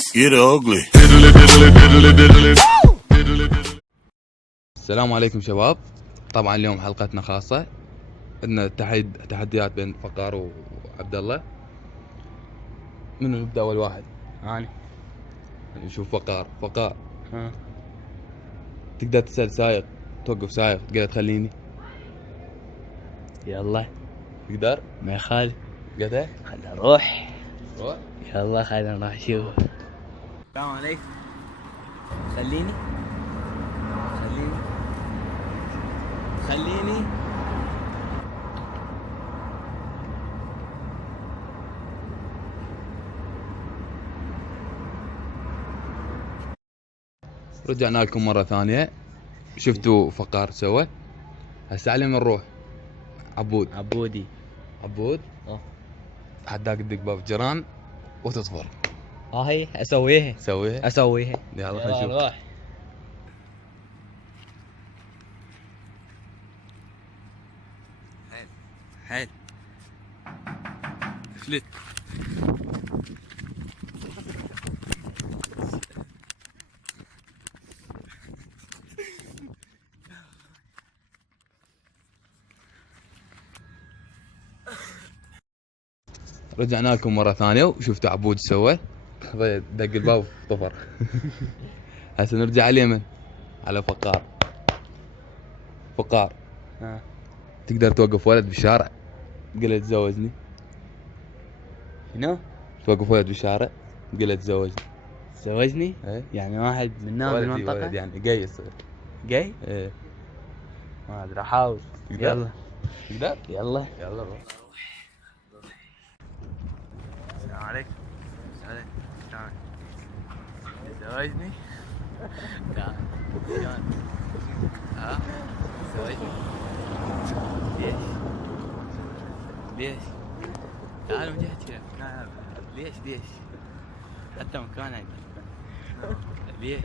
Get ugly. السلام عليكم شباب. طبعا اليوم حلقتنا خاصة، عندنا تحديات بين فقار وعبد الله. منو نبدأ أول واحد؟ أنا. نشوف فقار. ها. تقدر تسأل سايق، توقف سايق تقدر تخليني؟ يلا تقدر؟ ما يخالف. قدر؟ خلنا نروح. روح. يلا خلنا نروح نشوف. السلام عليكم. خليني. رجعنا لكم مرة ثانية. شفتوا فقار سوى؟ هسه علي من نروح؟ عبودي. عبود؟ حداك تدق باب جيران وتصفر. هي اسويها. سويها؟ يلا خلينا نشوف. نروح. حيل فلت. رجعنا لكم مرة ثانية وشفتوا عبود سوى؟ دق الباب طفر. هسه نرجع على اليمن على فقار. تقدر توقف ولد بالشارع تقول له تزوجني؟ شنو؟ توقف ولد بالشارع تقول له تزوجني؟ تزوجني؟ ايه يعني واحد منا ولد بالمنطقة؟ يعني جاي يصير جاي؟ ايه. ما ادري احاول. تقدر؟ يلا. تقدر؟ يلا روح. السلام عليكم. تعال. تزوجني؟ تعال. شلون؟ ها؟ تزوجني؟ ليش؟ تعال من جهتي. ليش؟ حتى مكان عندي. ليش؟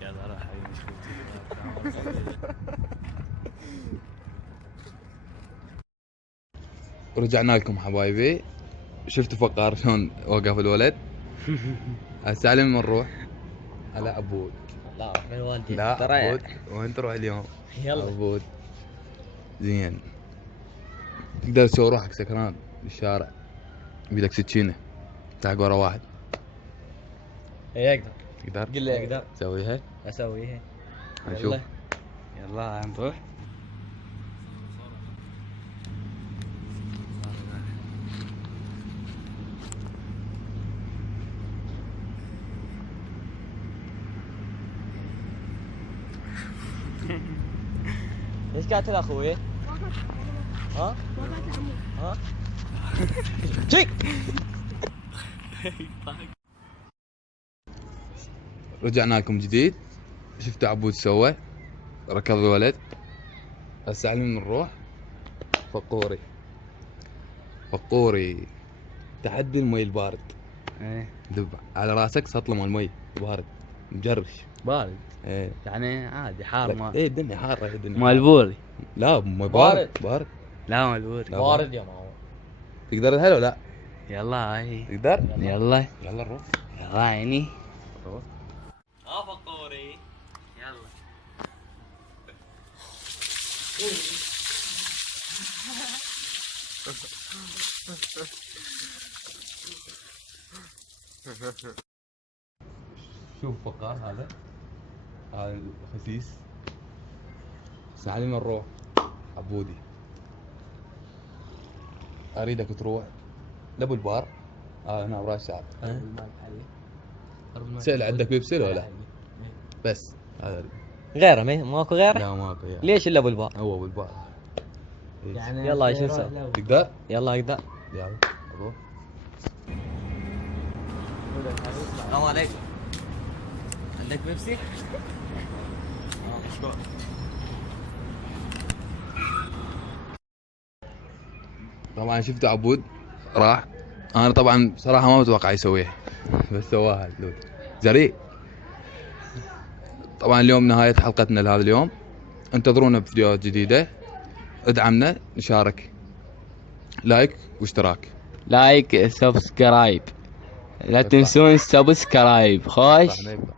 يلا روح حبيبي مشغول. ورجعنا لكم حبايبي. شفتوا فقار شلون وقف الولد؟ هسه على من نروح؟ على عبود. لا روح من والدي. لا عبود، وين تروح اليوم؟ يلا. عبود زين. تقدر تسوي روحك سكران بالشارع بيدك سكينة تلحق ورا واحد؟ اقدر. تقدر؟ قل لي اقدر. تسويها؟ اسويها. نشوف. يلا نروح. ايش قاعد تلعب اخوي؟ ها؟ شيك. رجعنا لكم جديد. شفتوا عبود سوى؟ ركض الولد. هسه على من نروح؟ فقوري تحدي المي البارد. ايه دب على راسك سطل مال المي بارد مجرش. بارد. ايه يعني عادي حار ما. ايه الدنيا حارة الدنيا. مال بوري. لا مي بارد. لا مال بوري. لا بارد يا ماما. تقدر الهلا ولا لا؟ يلا هاي. تقدر؟ يلا نروح. يلا عيني. روح. فقوري. يلا. شوف فقار هذا الخسيس. ساعة من نروح؟ عبودي اريدك تروح لابو البار. هنا وراي شعب. سأل عندك بيبسي ولا لا؟ بس هذا غيره ماكو غيره؟ لا ماكو. ليش الا ابو البار؟ هو ابو البار يعني يلا شو نسوي؟ تقدر؟ يلا اقدر. يلا روح. السلام عليكم. عندك بيبسي؟ مشكور. طبعا شفت عبود راح. انا طبعا بصراحه ما متوقع يسويها بس سواها اللود جريء. طبعا اليوم نهايه حلقتنا لهذا اليوم. انتظرونا بفيديوهات جديده. ادعمنا، نشارك، لايك واشتراك. لايك سبسكرايب. لا تنسون سبسكرايب خوش. صح نبدأ.